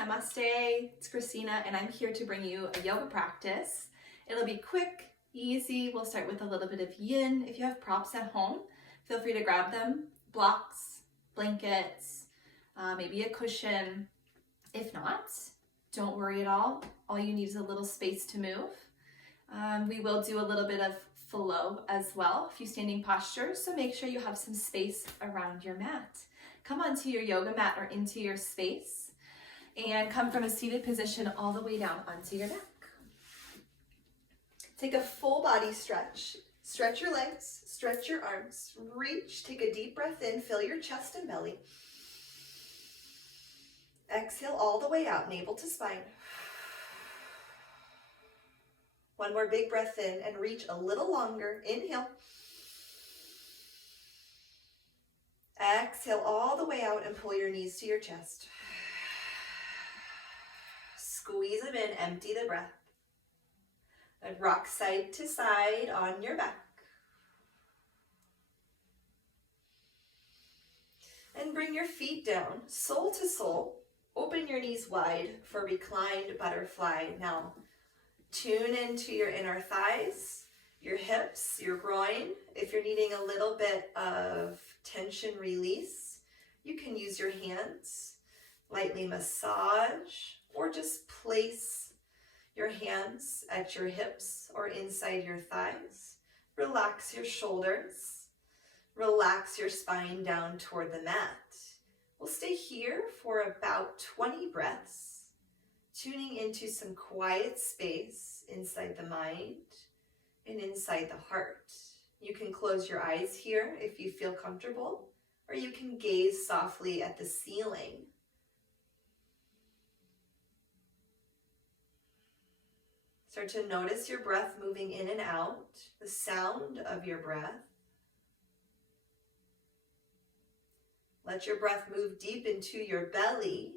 Namaste, it's Christina, and I'm here to bring you a yoga practice. It'll be quick, easy. We'll start with a little bit of yin. If you have props at home, feel free to grab them. Blocks, blankets, maybe a cushion. If not, don't worry at all. All you need is a little space to move. We will do a little bit of flow as well, a few standing postures, so make sure you have some space around your mat. Come onto your yoga mat or into your space and come from a seated position all the way down onto your back. Take a full body stretch. Stretch your legs, stretch your arms, reach, take a deep breath in, fill your chest and belly. Exhale all the way out, navel to spine. One more big breath in and reach a little longer. Inhale. Exhale all the way out and pull your knees to your chest. Squeeze them in, empty the breath. And rock side to side on your back. And bring your feet down, sole to sole. Open your knees wide for reclined butterfly. Now, tune into your inner thighs, your hips, your groin. If you're needing a little bit of tension release, you can use your hands, lightly massage, or just place your hands at your hips or inside your thighs. Relax your shoulders. Relax your spine down toward the mat. We'll stay here for about 20 breaths, tuning into some quiet space inside the mind and inside the heart. You can close your eyes here if you feel comfortable, or you can gaze softly at the ceiling. Start to notice your breath moving in and out, the sound of your breath. Let your breath move deep into your belly.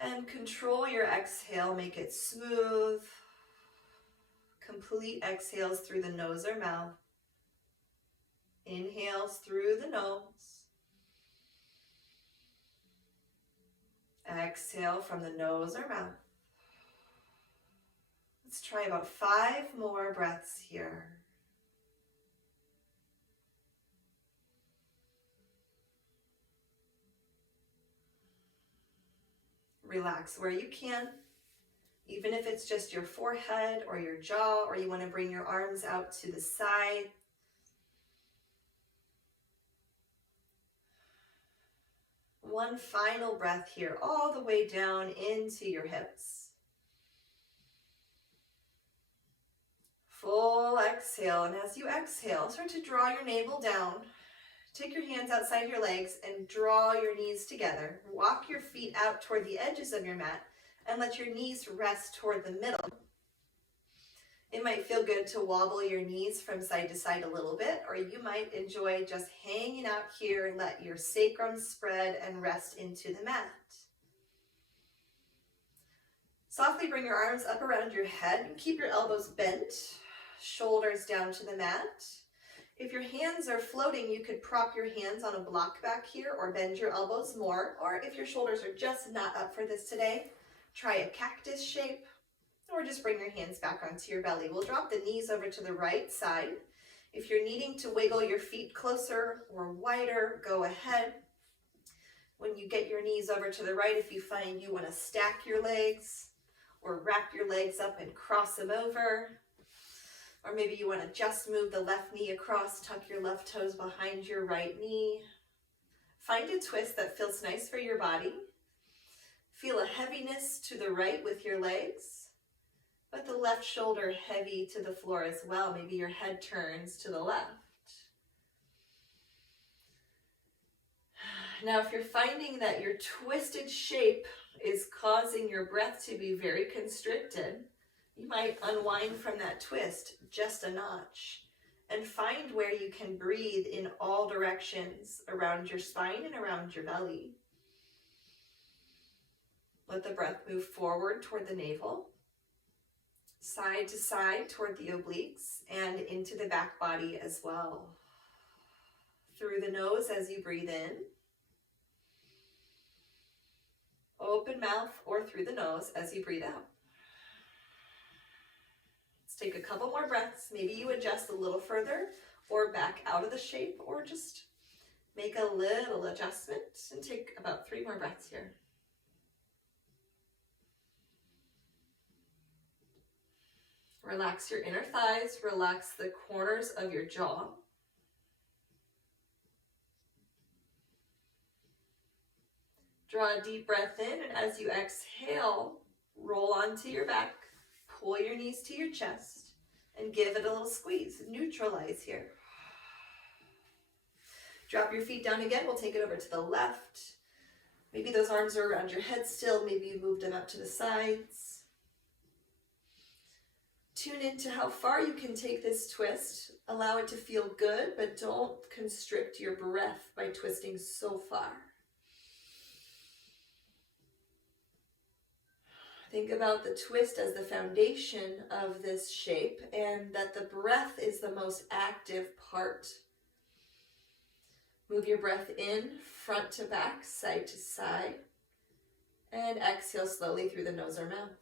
And control your exhale, make it smooth. Complete exhales through the nose or mouth. Inhales through the nose. Exhale from the nose or mouth. Let's try about 5 more breaths here. Relax where you can, even if it's just your forehead or your jaw, or you want to bring your arms out to the side. One final breath here, all the way down into your hips. Full exhale, and as you exhale, start to draw your navel down. Take your hands outside your legs and draw your knees together. Walk your feet out toward the edges of your mat and let your knees rest toward the middle. It might feel good to wobble your knees from side to side a little bit, or you might enjoy just hanging out here and let your sacrum spread and rest into the mat. Softly bring your arms up around your head and keep your elbows bent, shoulders down to the mat. If your hands are floating, you could prop your hands on a block back here or bend your elbows more. Or if your shoulders are just not up for this today, try a cactus shape or just bring your hands back onto your belly. We'll drop the knees over to the right side. If you're needing to wiggle your feet closer or wider, go ahead. When you get your knees over to the right, if you find you want to stack your legs or wrap your legs up and cross them over, or maybe you want to just move the left knee across, tuck your left toes behind your right knee. Find a twist that feels nice for your body. Feel a heaviness to the right with your legs, but the left shoulder heavy to the floor as well. Maybe your head turns to the left. Now, if you're finding that your twisted shape is causing your breath to be very constricted, you might unwind from that twist just a notch and find where you can breathe in all directions around your spine and around your belly. Let the breath move forward toward the navel, side to side toward the obliques, and into the back body as well. Through the nose as you breathe in, open mouth or through the nose as you breathe out. Let's take a couple more breaths. Maybe you adjust a little further or back out of the shape, or just make a little adjustment and take about 3 more breaths here. Relax your inner thighs, relax the corners of your jaw. Draw a deep breath in, and as you exhale, roll onto your back, pull your knees to your chest, and give it a little squeeze. Neutralize here. Drop your feet down again. We'll take it over to the left. Maybe those arms are around your head still. Maybe you moved them out to the sides. Tune into how far you can take this twist. Allow it to feel good, but don't constrict your breath by twisting so far. Think about the twist as the foundation of this shape, and that the breath is the most active part. Move your breath in, front to back, side to side, and exhale slowly through the nose or mouth.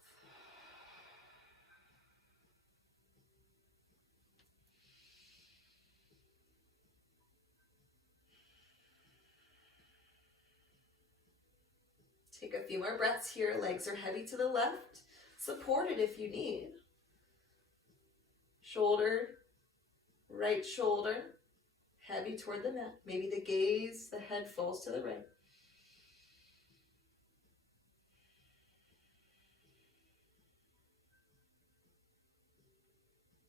Take a few more breaths here. Legs are heavy to the left. Support it if you need. Shoulder, right shoulder, heavy toward the mat. Maybe the gaze, the head falls to the right.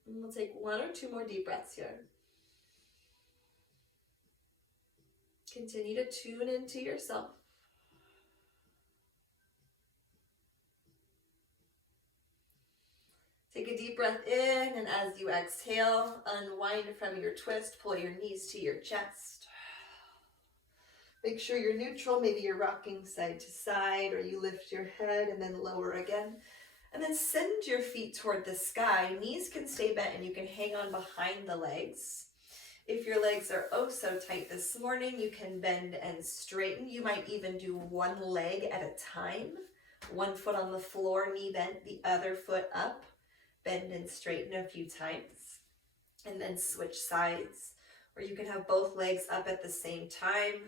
And we'll take 1 or 2 more deep breaths here. Continue to tune into yourself. Take a deep breath in, and as you exhale, unwind from your twist, pull your knees to your chest. Make sure you're neutral. Maybe you're rocking side to side, or you lift your head and then lower again. And then send your feet toward the sky. Knees can stay bent and you can hang on behind the legs. If your legs are oh so tight this morning, you can bend and straighten. You might even do one leg at a time. One foot on the floor, knee bent, the other foot up. Bend and straighten a few times, and then switch sides. Or you can have both legs up at the same time.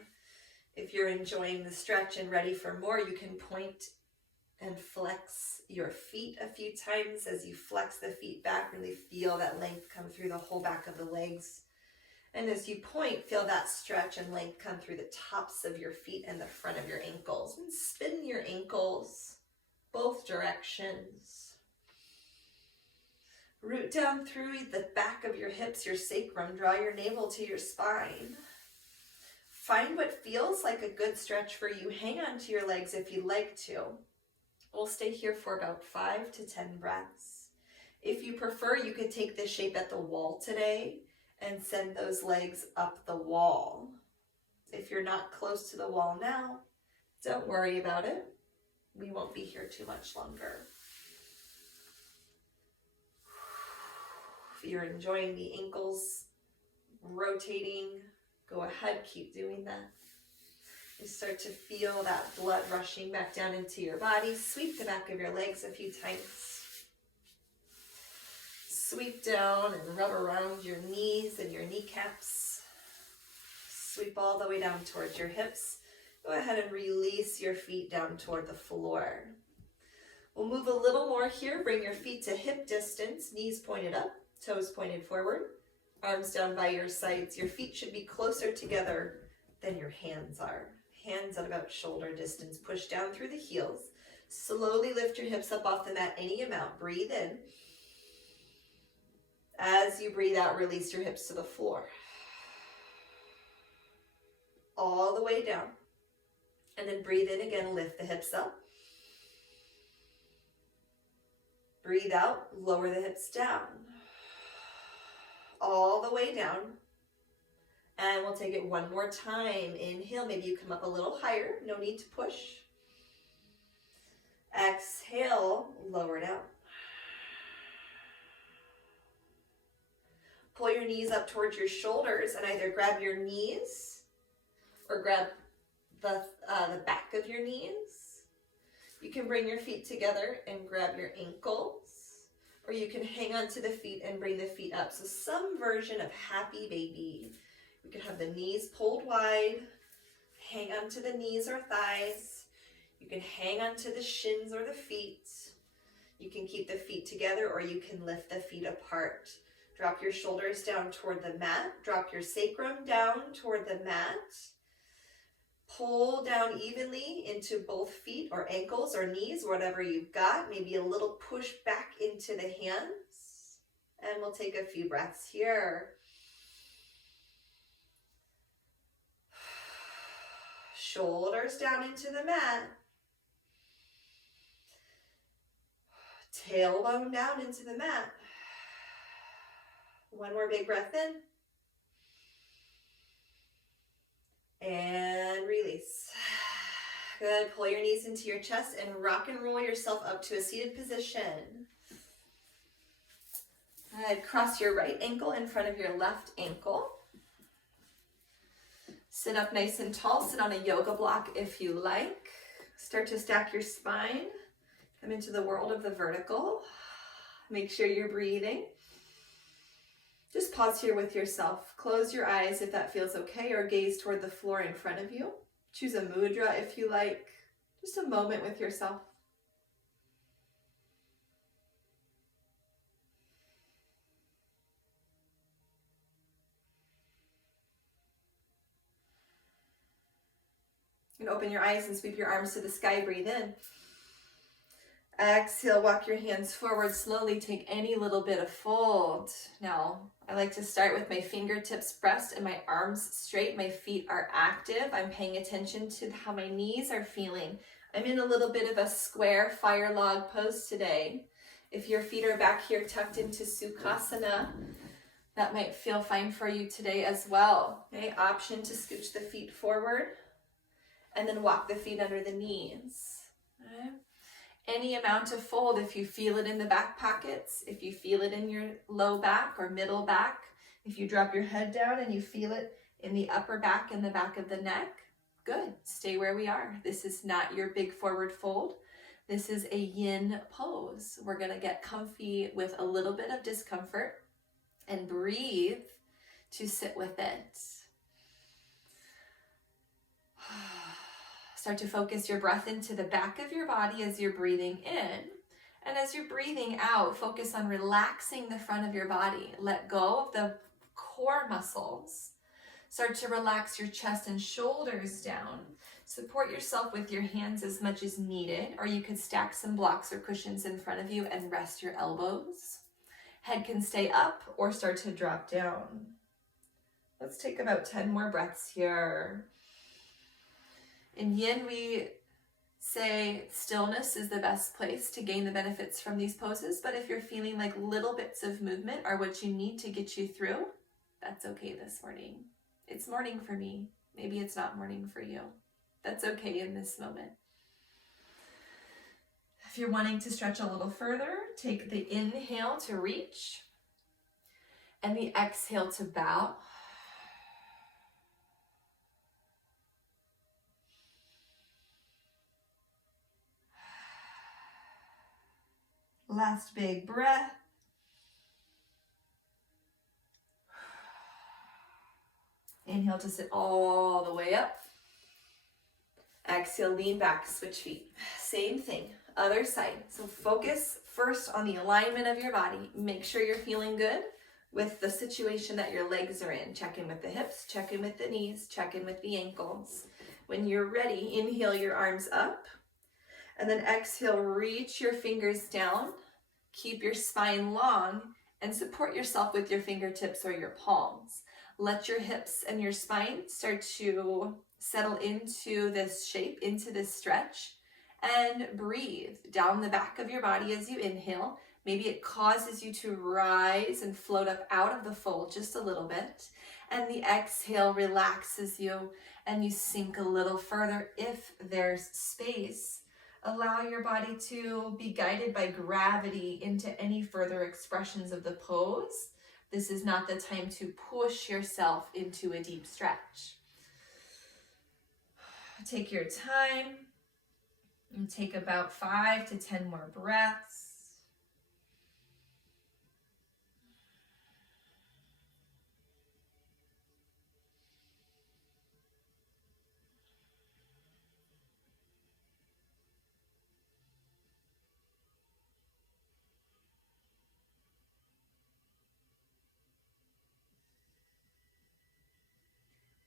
If you're enjoying the stretch and ready for more, you can point and flex your feet a few times. As you flex the feet back, really feel that length come through the whole back of the legs. And as you point, feel that stretch and length come through the tops of your feet and the front of your ankles. And spin your ankles both directions. Root down through the back of your hips, your sacrum. Draw your navel to your spine. Find what feels like a good stretch for you. Hang on to your legs if you'd like to. We'll stay here for about 5 to 10 breaths. If you prefer, you could take this shape at the wall today and send those legs up the wall. If you're not close to the wall now, don't worry about it. We won't be here too much longer. If you're enjoying the ankles rotating, go ahead, keep doing that. You start to feel that blood rushing back down into your body. Sweep the back of your legs a few times. Sweep down and rub around your knees and your kneecaps. Sweep all the way down towards your hips. Go ahead and release your feet down toward the floor. We'll move a little more here. Bring your feet to hip distance, knees pointed up. Toes pointed forward, arms down by your sides. Your feet should be closer together than your hands are. Hands at about shoulder distance. Push down through the heels. Slowly lift your hips up off the mat any amount. Breathe in. As you breathe out, release your hips to the floor. All the way down. And then breathe in again, lift the hips up. Breathe out, lower the hips down. All the way down. And we'll take it one more time. Inhale, maybe you come up a little higher. No need to push. Exhale, lower down. Pull your knees up towards your shoulders and either grab your knees or grab the back of your knees. You can bring your feet together and grab your ankles, or you can hang onto the feet and bring the feet up. So some version of happy baby. We could have the knees pulled wide, hang onto the knees or thighs. You can hang onto the shins or the feet. You can keep the feet together, or you can lift the feet apart. Drop your shoulders down toward the mat. Drop your sacrum down toward the mat. Pull down evenly into both feet or ankles or knees, whatever you've got. Maybe a little push back into the hands. And we'll take a few breaths here. Shoulders down into the mat. Tailbone down into the mat. One more big breath in. And release. Good. Pull your knees into your chest and rock and roll yourself up to a seated position. Good. Cross your right ankle in front of your left ankle. Sit up nice and tall. Sit on a yoga block if you like. Start to stack your spine. Come into the world of the vertical. Make sure you're breathing. Just pause here with yourself. Close your eyes if that feels okay, or gaze toward the floor in front of you. Choose a mudra if you like. Just a moment with yourself. You can open your eyes and sweep your arms to the sky. Breathe in. Exhale, walk your hands forward slowly. Take any little bit of fold. Now, I like to start with my fingertips pressed and my arms straight. My feet are active. I'm paying attention to how my knees are feeling. I'm in a little bit of a square fire log pose today. If your feet are back here tucked into Sukhasana, that might feel fine for you today as well. Okay, option to scooch the feet forward and then walk the feet under the knees. Okay. Any amount of fold, if you feel it in the back pockets, if you feel it in your low back or middle back, if you drop your head down and you feel it in the upper back and the back of the neck, good. Stay where we are. This is not your big forward fold. This is a yin pose. We're going to get comfy with a little bit of discomfort and breathe to sit with it. Start to focus your breath into the back of your body as you're breathing in. And as you're breathing out, focus on relaxing the front of your body. Let go of the core muscles. Start to relax your chest and shoulders down. Support yourself with your hands as much as needed, or you could stack some blocks or cushions in front of you and rest your elbows. Head can stay up or start to drop down. Let's take about 10 more breaths here. In Yin, we say stillness is the best place to gain the benefits from these poses, but if you're feeling like little bits of movement are what you need to get you through, that's okay this morning. It's morning for me. Maybe it's not morning for you. That's okay in this moment. If you're wanting to stretch a little further, take the inhale to reach and the exhale to bow. Last big breath. Inhale to sit all the way up. Exhale, lean back, switch feet. Same thing, other side. So focus first on the alignment of your body. Make sure you're feeling good with the situation that your legs are in. Check in with the hips, check in with the knees, check in with the ankles. When you're ready, inhale your arms up. And then exhale, reach your fingers down, keep your spine long, and support yourself with your fingertips or your palms. Let your hips and your spine start to settle into this shape, into this stretch, and breathe down the back of your body as you inhale. Maybe it causes you to rise and float up out of the fold just a little bit. And the exhale relaxes you and you sink a little further if there's space. Allow your body to be guided by gravity into any further expressions of the pose. This is not the time to push yourself into a deep stretch. Take your time. And take about 5 to 10 more breaths.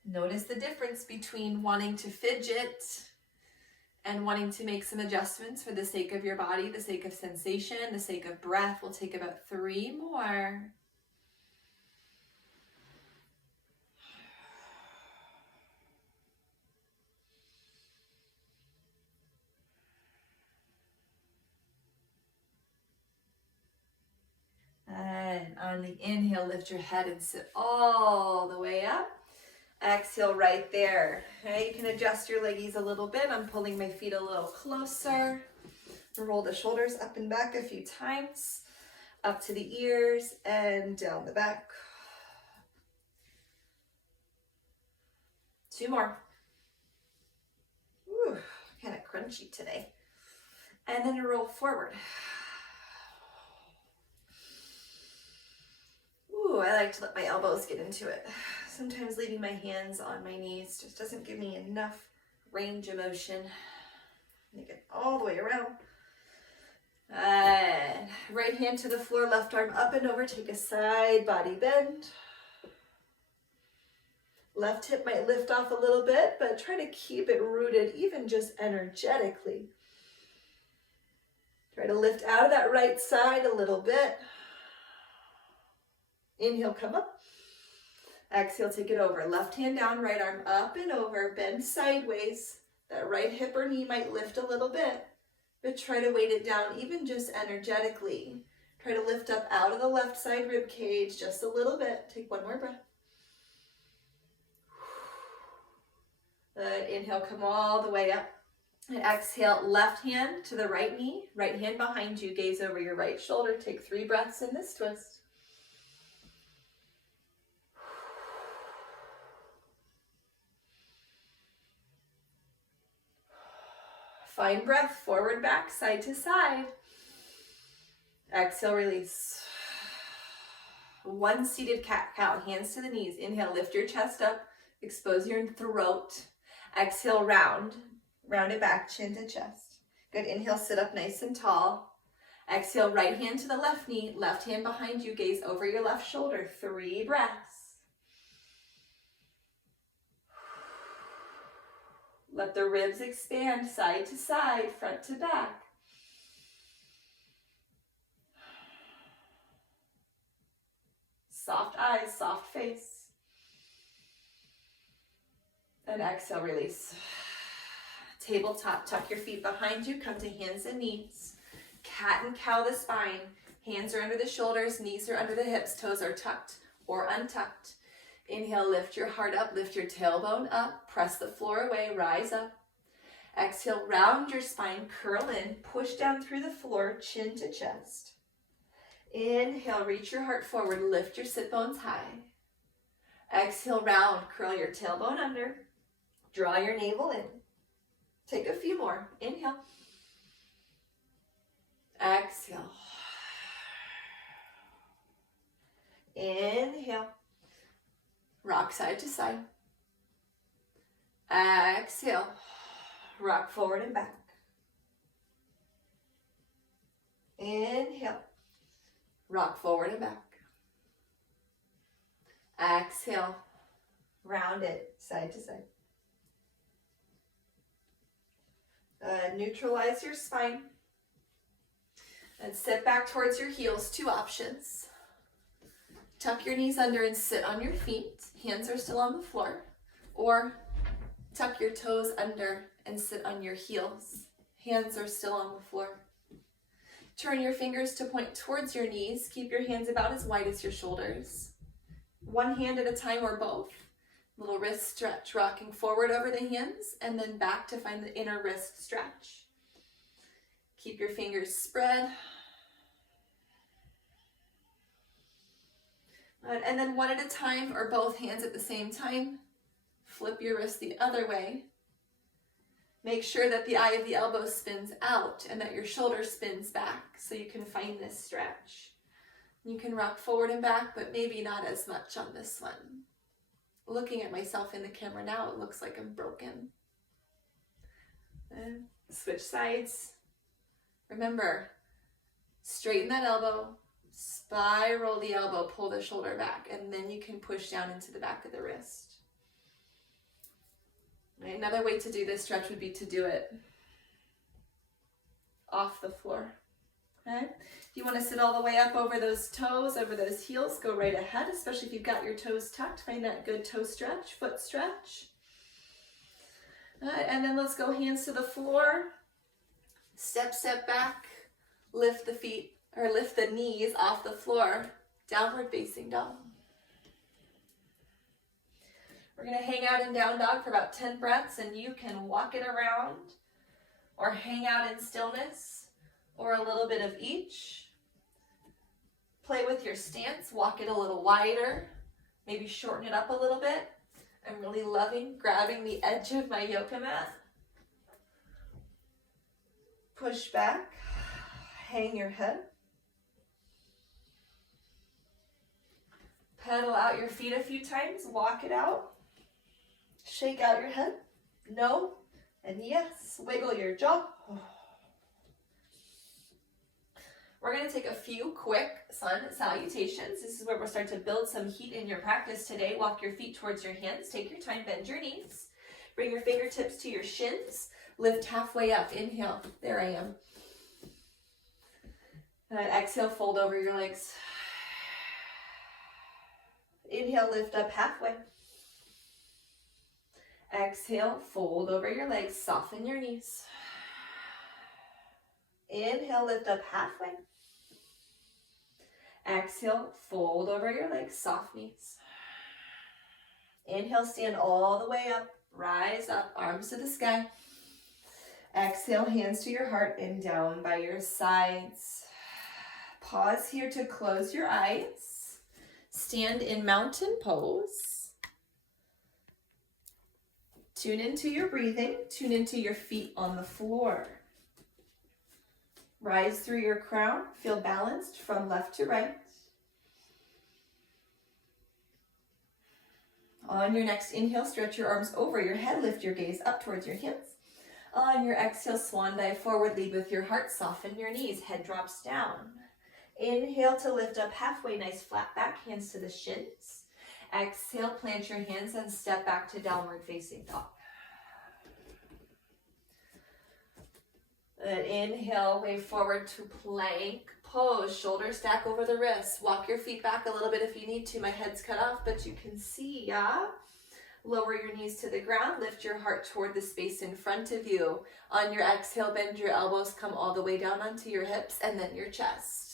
Notice the difference between wanting to fidget and wanting to make some adjustments for the sake of your body, the sake of sensation, the sake of breath. We'll take about 3 more. And on the inhale, lift your head and sit all the way up. Exhale right there. Okay, you can adjust your leggies a little bit. I'm pulling my feet a little closer. Roll the shoulders up and back a few times. Up to the ears and down the back. 2 more. Ooh, kind of crunchy today. And then roll forward. Ooh, I like to let my elbows get into it. Sometimes leaving my hands on my knees just doesn't give me enough range of motion. Make it all the way around. Right hand to the floor, left arm up and over. Take a side body bend. Left hip might lift off a little bit, but try to keep it rooted, even just energetically. Try to lift out of that right side a little bit. Inhale, come up. Exhale, take it over. Left hand down, right arm up and over. Bend sideways. That right hip or knee might lift a little bit, but try to weight it down, even just energetically. Try to lift up out of the left side rib cage just a little bit. Take 1 more breath. Good. Inhale, come all the way up. And exhale, left hand to the right knee, right hand behind you, gaze over your right shoulder. Take 3 breaths in this twist. Find breath, forward, back, side to side. Exhale, release. 1 seated cat-cow, hands to the knees. Inhale, lift your chest up, expose your throat. Exhale, round it back, chin to chest. Good, inhale, sit up nice and tall. Exhale, right hand to the left knee, left hand behind you, gaze over your left shoulder. 3 breaths. Let the ribs expand side to side, front to back. Soft eyes, soft face. And exhale, release. Tabletop, tuck your feet behind you, come to hands and knees. Cat and cow the spine. Hands are under the shoulders, knees are under the hips, toes are tucked or untucked. Inhale, lift your heart up, lift your tailbone up, press the floor away, rise up. Exhale, round your spine, curl in, push down through the floor, chin to chest. Inhale, reach your heart forward, lift your sit bones high. Exhale, round, curl your tailbone under, draw your navel in. Take a few more. Inhale. Exhale. Inhale. Rock side to side. Exhale. Rock forward and back. Inhale. Rock forward and back. Exhale. Round it side to side. Neutralize your spine. And sit back towards your heels. 2 options. Tuck your knees under and sit on your feet. Hands are still on the floor. Or tuck your toes under and sit on your heels. Hands are still on the floor. Turn your fingers to point towards your knees. Keep your hands about as wide as your shoulders. 1 hand at a time or both. Little wrist stretch, rocking forward over the hands and then back to find the inner wrist stretch. Keep your fingers spread. And then 1 at a time or both hands at the same time. Flip your wrist the other way. Make sure that the eye of the elbow spins out and that your shoulder spins back so you can find this stretch. You can rock forward and back, but maybe not as much on this one. Looking at myself in the camera now, it looks like I'm broken. And switch sides. Remember, straighten that elbow, spiral the elbow, pull the shoulder back, and then you can push down into the back of the wrist. Right, another way to do this stretch would be to do it off the floor. Okay? If you want to sit all the way up over those toes, over those heels, go right ahead, especially if you've got your toes tucked. Find that good toe stretch, foot stretch. And then let's go hands to the floor. Step back. Lift the feet, or lift the knees off the floor. Downward facing dog. We're going to hang out in down dog for about 10 breaths, and you can walk it around or hang out in stillness or a little bit of each. Play with your stance, walk it a little wider, maybe shorten it up a little bit. I'm really loving grabbing the edge of my yoga mat. Push back, hang your head. Pedal out your feet a few times, walk it out. Shake out your head, no, and yes. Wiggle your jaw. We're going to take a few quick sun salutations. This is where we'll start to build some heat in your practice today. Walk your feet towards your hands. Take your time, bend your knees. Bring your fingertips to your shins. Lift halfway up. Inhale. There I am. And then exhale, fold over your legs. Inhale, lift up halfway. Exhale, fold over your legs, soften your knees. Inhale, lift up halfway. Exhale, fold over your legs, soft knees. Inhale, stand all the way up, rise up, arms to the sky. Exhale, hands to your heart and down by your sides. Pause here to close your eyes. Stand in mountain pose. Tune into your breathing. Tune into your feet on the floor. Rise through your crown. Feel balanced from left to right. On your next inhale, stretch your arms over your head. Lift your gaze up towards your hands. On your exhale, swan dive forward. Lead with your heart. Soften your knees. Head drops down. Inhale to lift up halfway. Nice flat back. Hands to the shins. Exhale, plant your hands and step back to downward facing dog. Then inhale, wave forward to plank pose. Shoulders stack over the wrists. Walk your feet back a little bit if you need to. My head's cut off, but you can see, yeah? Lower your knees to the ground. Lift your heart toward the space in front of you. On your exhale, bend your elbows. Come all the way down onto your hips and then your chest.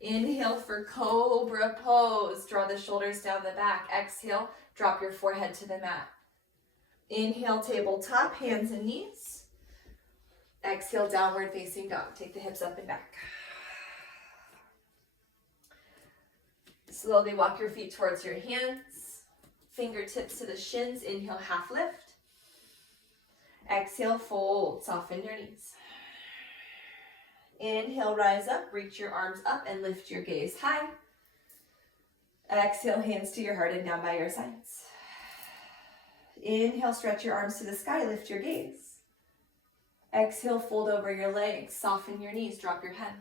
Inhale for cobra pose. Draw the shoulders down the back. Exhale, drop your forehead to the mat. Inhale, tabletop, hands and knees. Exhale, downward facing dog. Take the hips up and back. Slowly walk your feet towards your hands. Fingertips to the shins. Inhale, half lift. Exhale, fold. Soften your knees. Inhale, rise up. Reach your arms up and lift your gaze high. Exhale, hands to your heart and down by your sides. Inhale, stretch your arms to the sky. Lift your gaze. Exhale, fold over your legs. Soften your knees. Drop your head.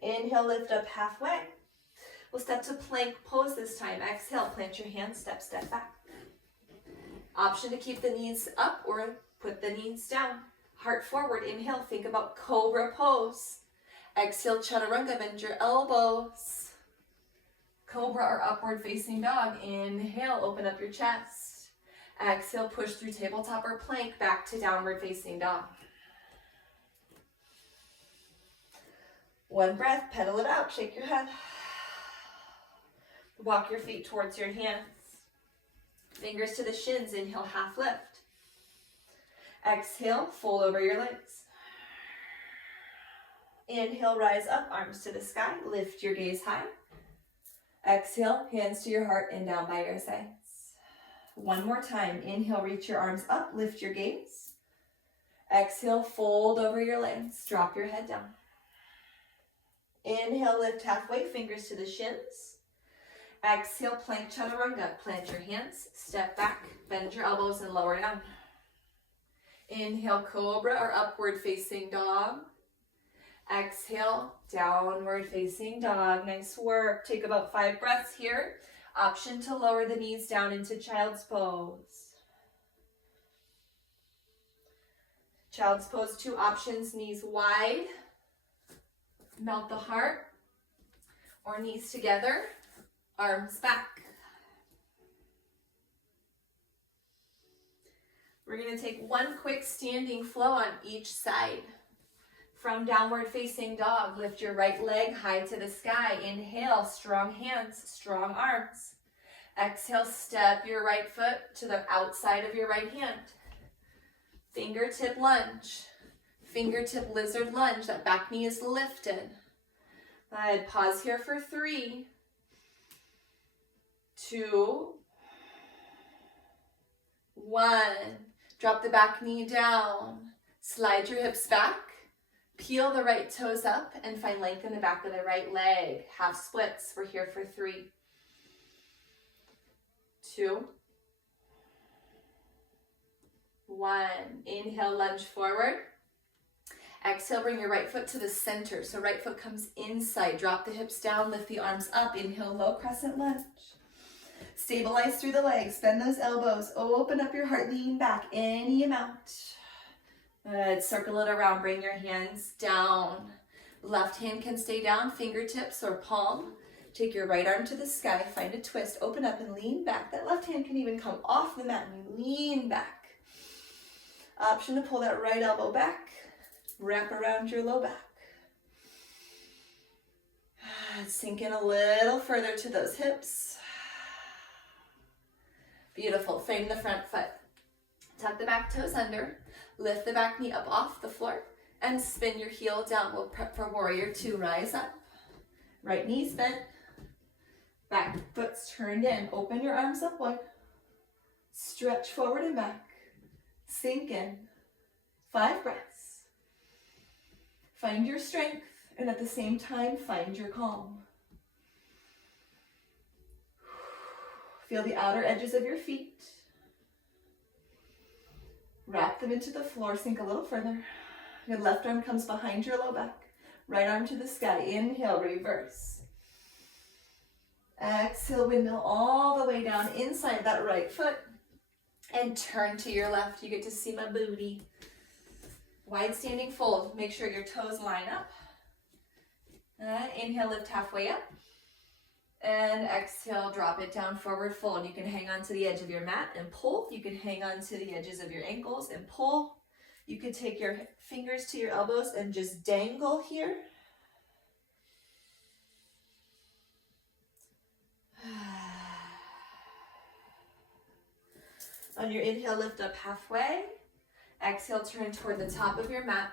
Inhale, lift up halfway. We'll step to plank pose this time. Exhale, plant your hands. Step back. Option to keep the knees up or put the knees down. Heart forward. Inhale, think about cobra pose. Exhale, chaturanga. Bend your elbows. Cobra or upward facing dog. Inhale, open up your chest. Exhale, push through tabletop or plank back to downward facing dog. One breath, pedal it out, shake your head. Walk your feet towards your hands. Fingers to the shins, inhale, half lift. Exhale, fold over your legs. Inhale, rise up, arms to the sky, lift your gaze high. Exhale, hands to your heart and down by your sides. One more time. Inhale, reach your arms up, lift your gaze. Exhale, fold over your legs, drop your head down. Inhale, lift halfway, fingers to the shins. Exhale, plank chaturanga. Plant your hands, step back, bend your elbows and lower down. Inhale, cobra or upward facing dog. Exhale, downward facing dog. Nice work. Take about 5 breaths here. Option to lower the knees down into child's pose. Child's pose, 2 options, knees wide, melt the heart, or knees together, arms back. We're going to take one quick standing flow on each side. From downward facing dog, lift your right leg high to the sky. Inhale, strong hands, strong arms. Exhale, step your right foot to the outside of your right hand. Fingertip lunge, fingertip lizard lunge. That back knee is lifted. I'd pause here for 3, 2, 1. Drop the back knee down. Slide your hips back. Peel the right toes up and find length in the back of the right leg. Half splits. We're here for 3, 2, 1. Inhale, lunge forward. Exhale, bring your right foot to the center. So right foot comes inside. Drop the hips down, lift the arms up. Inhale, low crescent lunge. Stabilize through the legs. Bend those elbows. Open up your heart, lean back any amount. Good. Circle it around. Bring your hands down. Left hand can stay down, fingertips or palm. Take your right arm to the sky. Find a twist. Open up and lean back. That left hand can even come off the mat and you lean back. Option to pull that right elbow back. Wrap around your low back. Sink in a little further to those hips. Beautiful. Frame the front foot. Tuck the back toes under. Lift the back knee up off the floor and spin your heel down. We'll prep for warrior 2. Rise up. Right knee's bent. Back foot's turned in. Open your arms upward. Stretch forward and back. Sink in. 5 breaths. Find your strength and at the same time find your calm. Feel the outer edges of your feet. Wrap them into the floor, sink a little further. Your left arm comes behind your low back. Right arm to the sky. Inhale, reverse. Exhale, windmill all the way down inside that right foot. And turn to your left. You get to see my booty. Wide standing fold. Make sure your toes line up. Inhale, lift halfway up. And exhale, drop it down, forward fold. You can hang on to the edge of your mat and pull. You can hang on to the edges of your ankles and pull. You could take your fingers to your elbows and just dangle here. On your inhale, lift up halfway. Exhale, turn toward the top of your mat.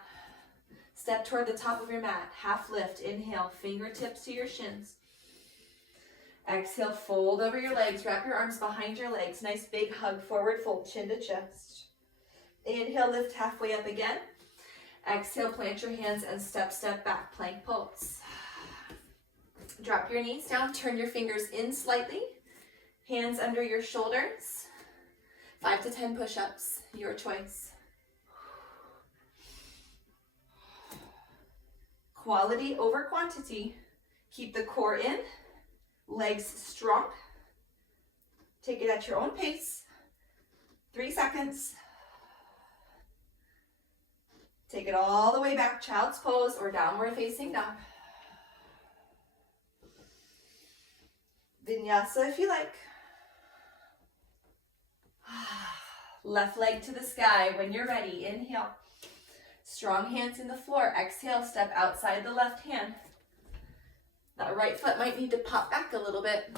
Step toward the top of your mat. Half lift. Inhale, fingertips to your shins. Exhale, fold over your legs. Wrap your arms behind your legs. Nice big hug, forward fold, chin to chest. Inhale, lift halfway up again. Exhale, plant your hands and step back, plank pose. Drop your knees down, turn your fingers in slightly. Hands under your shoulders. 5 to 10 push-ups, your choice. Quality over quantity. Keep the core in. Legs strong. Take it at your own pace. 3 seconds. Take it all the way back, child's pose or downward facing dog. Vinyasa if you like. Left leg to the sky when you're ready. Inhale. Strong hands in the floor. Exhale, step outside the left hand. That right foot might need to pop back a little bit.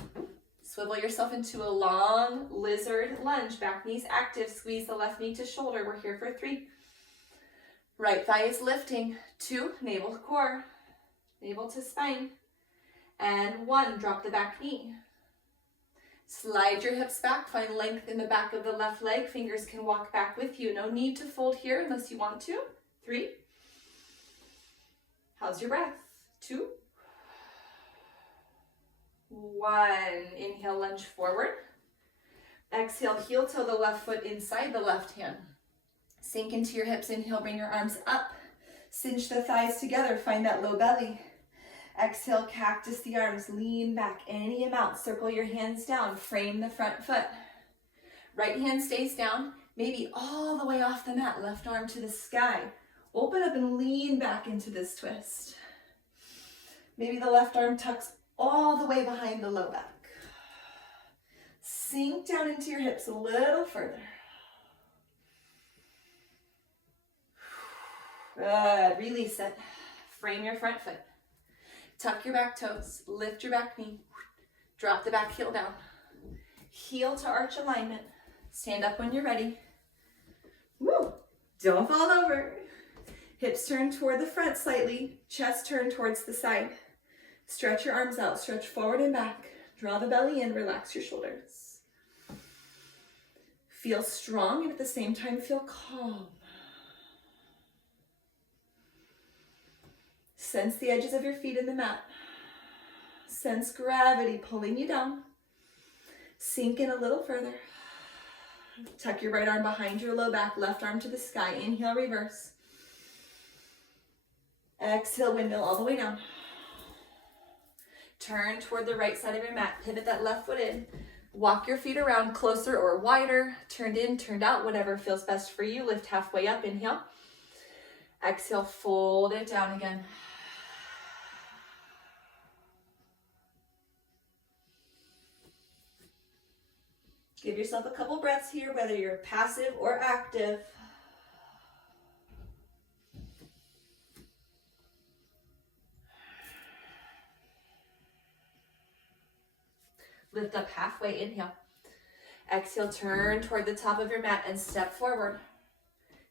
Swivel yourself into a long lizard lunge. Back knee's active. Squeeze the left knee to shoulder. We're here for 3. Right thigh is lifting. 2, navel to core. Navel to spine. And 1, drop the back knee. Slide your hips back, find length in the back of the left leg. Fingers can walk back with you. No need to fold here unless you want to. 3. How's your breath? 2. 1. Inhale, lunge forward. Exhale, heel toe the left foot inside the left hand. Sink into your hips. Inhale, bring your arms up. Cinch the thighs together. Find that low belly. Exhale, cactus the arms. Lean back any amount. Circle your hands down. Frame the front foot. Right hand stays down. Maybe all the way off the mat. Left arm to the sky. Open up and lean back into this twist. Maybe the left arm tucks all the way behind the low back. Sink down into your hips a little further. Good. Release it. Frame your front foot. Tuck your back toes. Lift your back knee. Drop the back heel down. Heel to arch alignment. Stand up when you're ready. Woo! Don't fall over. Hips turn toward the front slightly. Chest turn towards the side. Stretch your arms out. Stretch forward and back. Draw the belly in. Relax your shoulders. Feel strong and at the same time feel calm. Sense the edges of your feet in the mat. Sense gravity pulling you down. Sink in a little further. Tuck your right arm behind your low back, left arm to the sky. Inhale, reverse. Exhale, windmill all the way down. Turn toward the right side of your mat. Pivot that left foot in. Walk your feet around closer or wider. Turned in, turned out, whatever feels best for you. Lift halfway up, inhale. Exhale, fold it down again. Give yourself a couple breaths here, whether you're passive or active. Lift up halfway, inhale. Exhale, turn toward the top of your mat and step forward.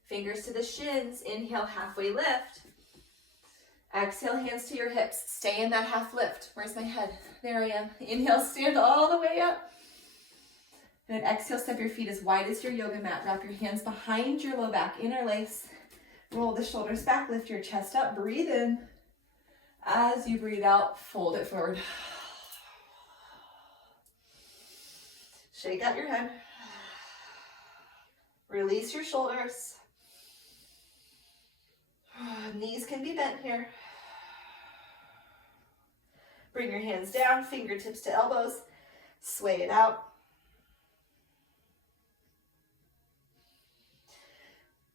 Fingers to the shins, inhale, halfway lift. Exhale, hands to your hips. Stay in that half lift. Where's my head? There I am. Inhale, stand all the way up. And then exhale, step your feet as wide as your yoga mat. Wrap your hands behind your low back, interlace. Roll the shoulders back, lift your chest up, breathe in. As you breathe out, fold it forward. Shake out your head. Release your shoulders. Knees can be bent here. Bring your hands down, fingertips to elbows. Sway it out.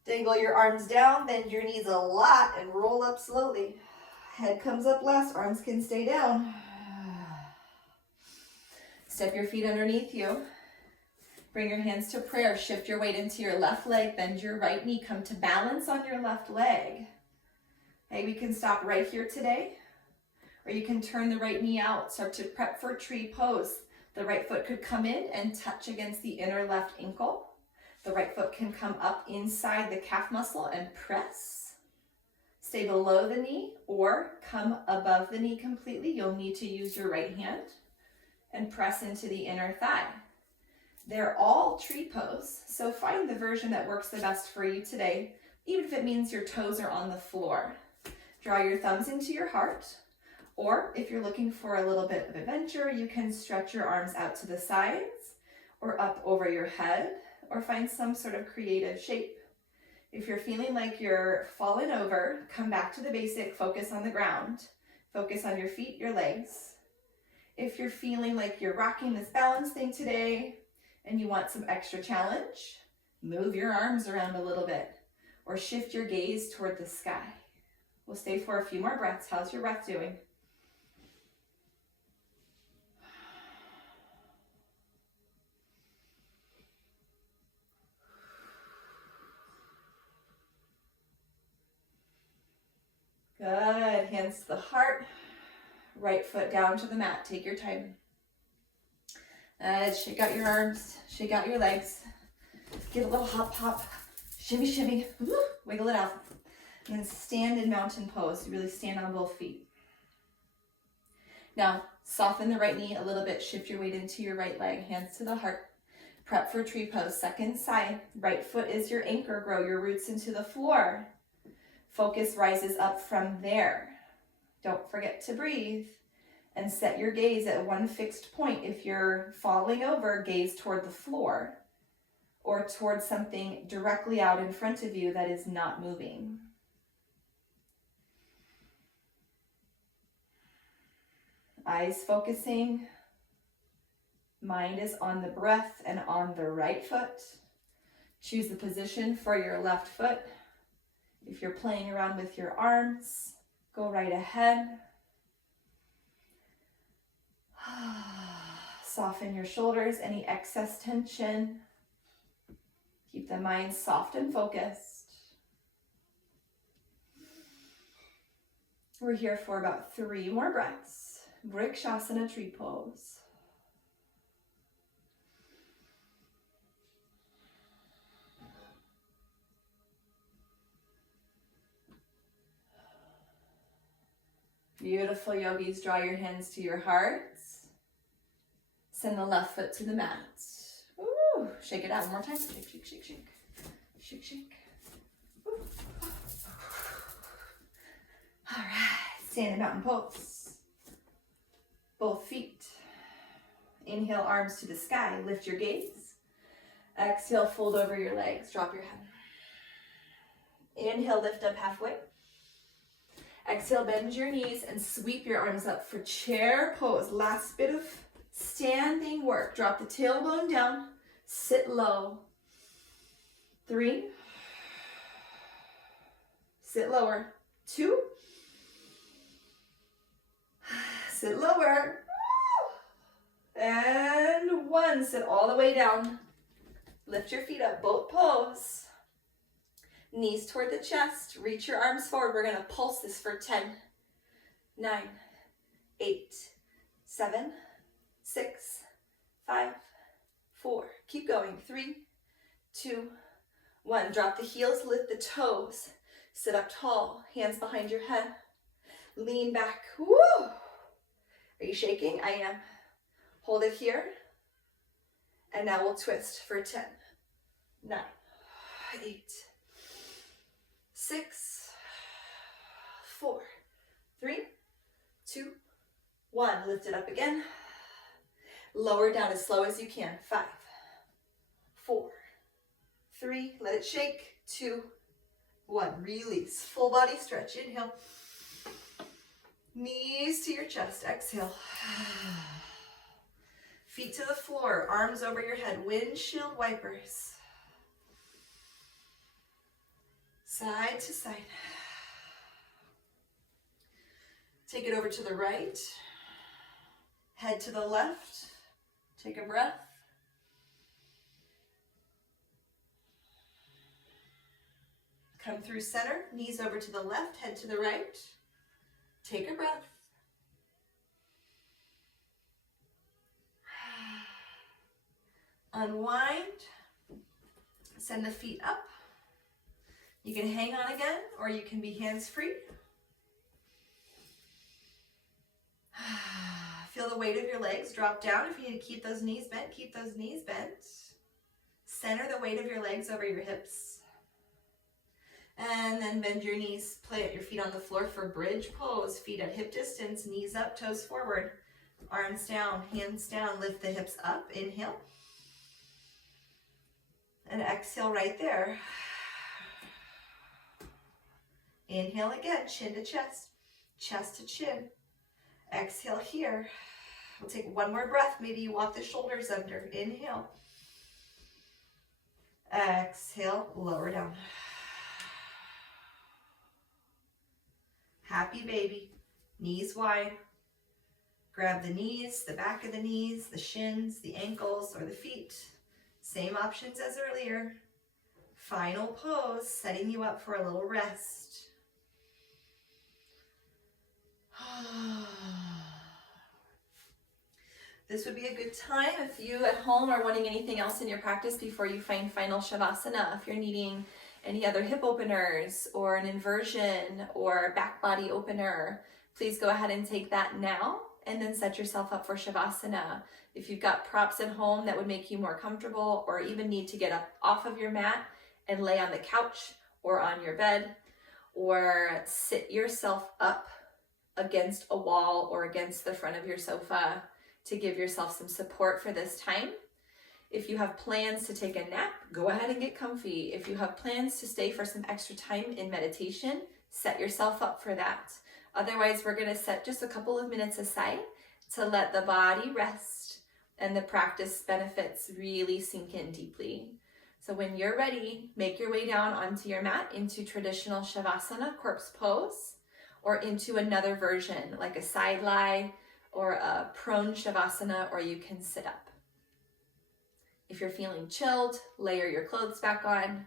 Dangle your arms down, bend your knees a lot and roll up slowly. Head comes up last, arms can stay down. Step your feet underneath you. Bring your hands to prayer. Shift your weight into your left leg. Bend your right knee. Come to balance on your left leg. Hey, we can stop right here today. Or you can turn the right knee out. Start to prep for tree pose. The right foot could come in and touch against the inner left ankle. The right foot can come up inside the calf muscle and press. Stay below the knee or come above the knee completely. You'll need to use your right hand and press into the inner thigh. They're all tree pose, so find the version that works the best for you today, even if it means your toes are on the floor. Draw your thumbs into your heart, or if you're looking for a little bit of adventure, you can stretch your arms out to the sides or up over your head, or find some sort of creative shape. If you're feeling like you're falling over, come back to the basic, focus on the ground. Focus on your feet, your legs. If you're feeling like you're rocking this balance thing today and you want some extra challenge, move your arms around a little bit or shift your gaze toward the sky. We'll stay for a few more breaths. How's your breath doing? Good. Hands to the heart. Right foot down to the mat. Take your time. Shake out your arms. Shake out your legs. Give a little hop, hop. Shimmy, shimmy. Woo. Wiggle it out. And then stand in mountain pose. You really stand on both feet. Now, Soften the right knee a little bit. Shift your weight into your right leg. Hands to the heart. Prep for tree pose. Second side. Right foot is your anchor. Grow your roots into the floor. Focus rises up from there. Don't forget to breathe. And set your gaze at one fixed point. If you're falling over, gaze toward the floor or towards something directly out in front of you that is not moving. Eyes focusing. Mind is on the breath and on the right foot. Choose the position for your left foot. If you're playing around with your arms, go right ahead. Soften your shoulders, any excess tension. Keep the mind soft and focused. We're here for about 3 more breaths. Vrikshasana tree pose. Beautiful yogis, draw your hands to your hearts. Send the left foot to the mat. Ooh, shake it out one more time. Shake, shake, shake, shake. Shake, shake. Ooh. All right, standing mountain pose. Both feet. Inhale, arms to the sky. Lift your gaze. Exhale, fold over your legs. Drop your head. Inhale, lift up halfway. Exhale, bend your knees and sweep your arms up for chair pose. Last bit of standing work. Drop the tailbone down. Sit low. 3. Sit lower. 2. Sit lower. And 1. Sit all the way down. Lift your feet up. Boat pose. Knees toward the chest. Reach your arms forward. We're going to pulse this for 10, 9, 8, 7, 6, 5, 4. Keep going. 3, 2, 1. Drop the heels. Lift the toes. Sit up tall. Hands behind your head. Lean back. Woo! Are you shaking? I am. Hold it here. And now we'll twist for 10, 9, 8, 6, 4, 3, 2, 1. Lift it up again. Lower down as slow as you can. 5, 4, 3. Let it shake. 2, 1. Release. Full body stretch. Inhale. Knees to your chest. Exhale. Feet to the floor. Arms over your head. Windshield wipers. Side to side. Take it over to the right. Head to the left. Take a breath. Come through center. Knees over to the left. Head to the right. Take a breath. Unwind. Send the feet up. You can hang on again, or you can be hands-free. Feel the weight of your legs drop down. If you need to keep those knees bent, keep those knees bent. Center the weight of your legs over your hips. And then bend your knees. Plant your feet on the floor for bridge pose. Feet at hip distance, knees up, toes forward. Arms down, hands down. Lift the hips up. Inhale. And exhale right there. Inhale again, chin to chest, chest to chin. Exhale here. We'll take one more breath. Maybe you walk the shoulders under. Inhale. Exhale, lower down. Happy baby. Knees wide. Grab the knees, the back of the knees, the shins, the ankles, or the feet. Same options as earlier. Final pose, setting you up for a little rest. This would be a good time if you at home are wanting anything else in your practice before you find final Shavasana. If you're needing any other hip openers or an inversion or back body opener, please go ahead and take that now. and then set yourself up for Shavasana. If you've got props at home that would make you more comfortable, or even need to get up off of your mat and lay on the couch or on your bed, or sit yourself up against a wall or against the front of your sofa to give yourself some support for this time. If you have plans to take a nap, go ahead and get comfy. If you have plans to stay for some extra time in meditation, set yourself up for that. Otherwise, we're going to set just a couple of minutes aside to let the body rest and the practice benefits really sink in deeply. So when you're ready, make your way down onto your mat into traditional Shavasana, corpse pose, or into another version like a side lie or a prone Shavasana, or you can sit up. If you're feeling chilled, layer your clothes back on.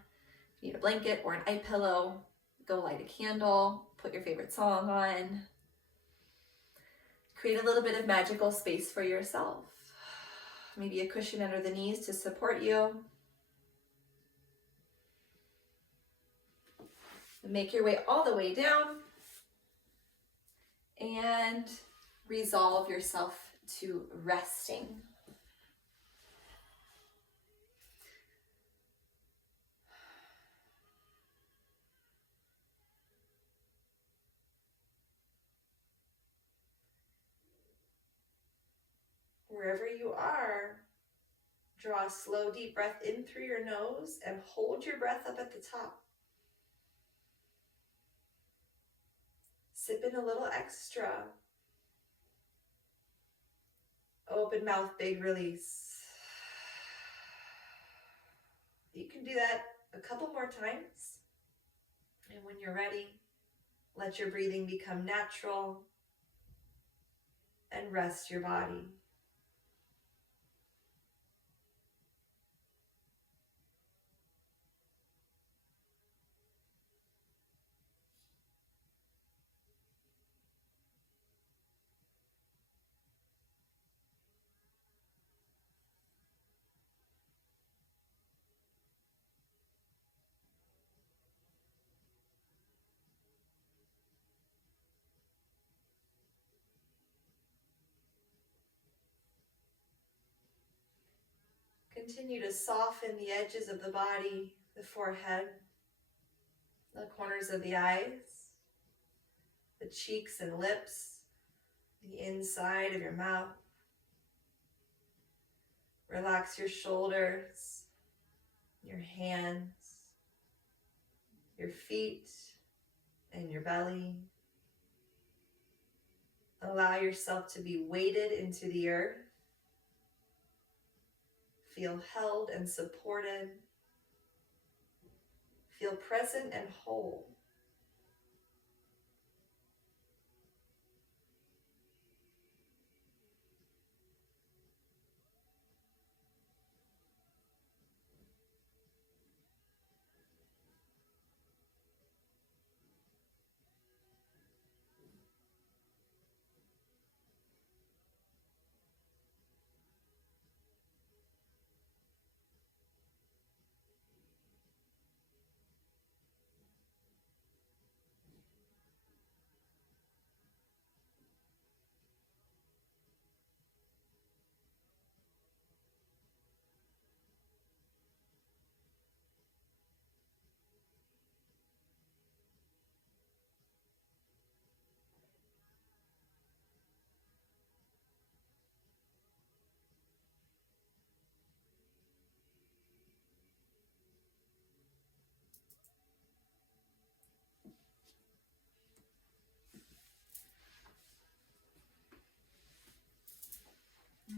If you need a blanket or an eye pillow, go light a candle, put your favorite song on. Create a little bit of magical space for yourself. Maybe a cushion under the knees to support you. Make your way all the way down and resolve yourself to resting. Wherever you are, draw a slow, deep breath in through your nose and hold your breath up at the top. Sip in a little extra. Open mouth, big release. You can do that a couple more times. And when you're ready, let your breathing become natural and rest your body. Continue to soften the edges of the body, the forehead, the corners of the eyes, the cheeks and lips, the inside of your mouth. Relax your shoulders, your hands, your feet, and your belly. Allow yourself to be weighted into the earth. Feel held and supported. Feel present and whole.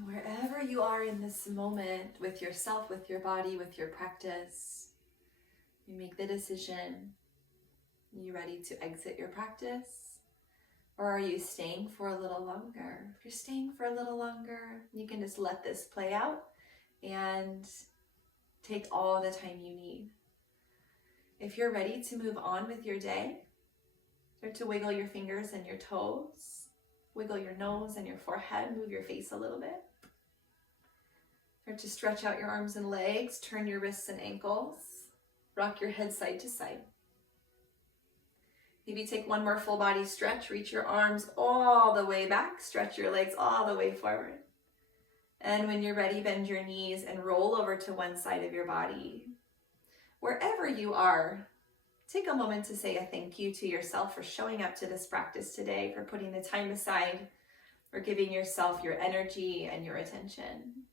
Wherever you are in this moment, with yourself, with your body, with your practice, you make the decision. Are you ready to exit your practice? Or are you staying for a little longer? If you're staying for a little longer, you can just let this play out and take all the time you need. If you're ready to move on with your day, start to wiggle your fingers and your toes. Wiggle your nose and your forehead. Move your face a little bit. Start to stretch out your arms and legs. Turn your wrists and ankles. Rock your head side to side. Maybe take one more full body stretch. Reach your arms all the way back. Stretch your legs all the way forward. And when you're ready, bend your knees and roll over to one side of your body. Wherever you are, take a moment to say a thank you to yourself for showing up to this practice today, for putting the time aside, for giving yourself your energy and your attention.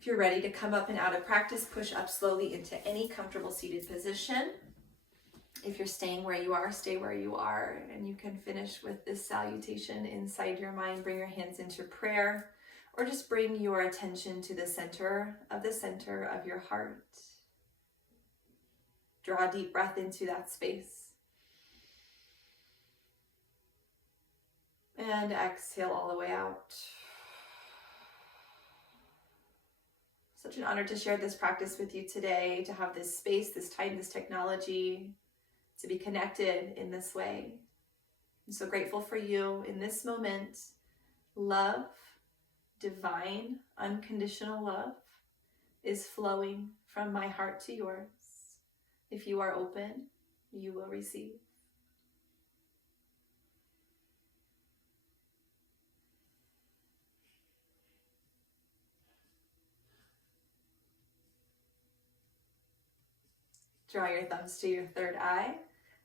If you're ready to come up and out of practice, push up slowly into any comfortable seated position. If you're staying where you are, stay where you are, and you can finish with this salutation inside your mind. Bring your hands into prayer, or just bring your attention to the center of your heart. Draw a deep breath into that space. And exhale all the way out. Such an honor to share this practice with you today, to have this space, this time, this technology, to be connected in this way. I'm so grateful for you in this moment. Love, divine, unconditional love, is flowing from my heart to yours. If you are open, you will receive. Draw your thumbs to your third eye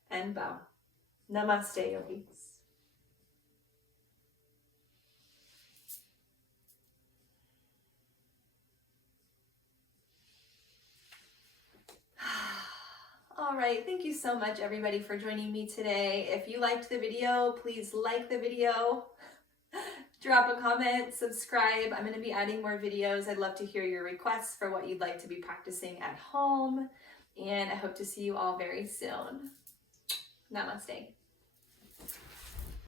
and bow. Namaste, yogis. All right, thank you so much everybody for joining me today. If you liked the video, please like the video, drop a comment, subscribe. I'm going to be adding more videos. I'd love to hear your requests for what you'd like to be practicing at home. And I hope to see you all very soon. Namaste.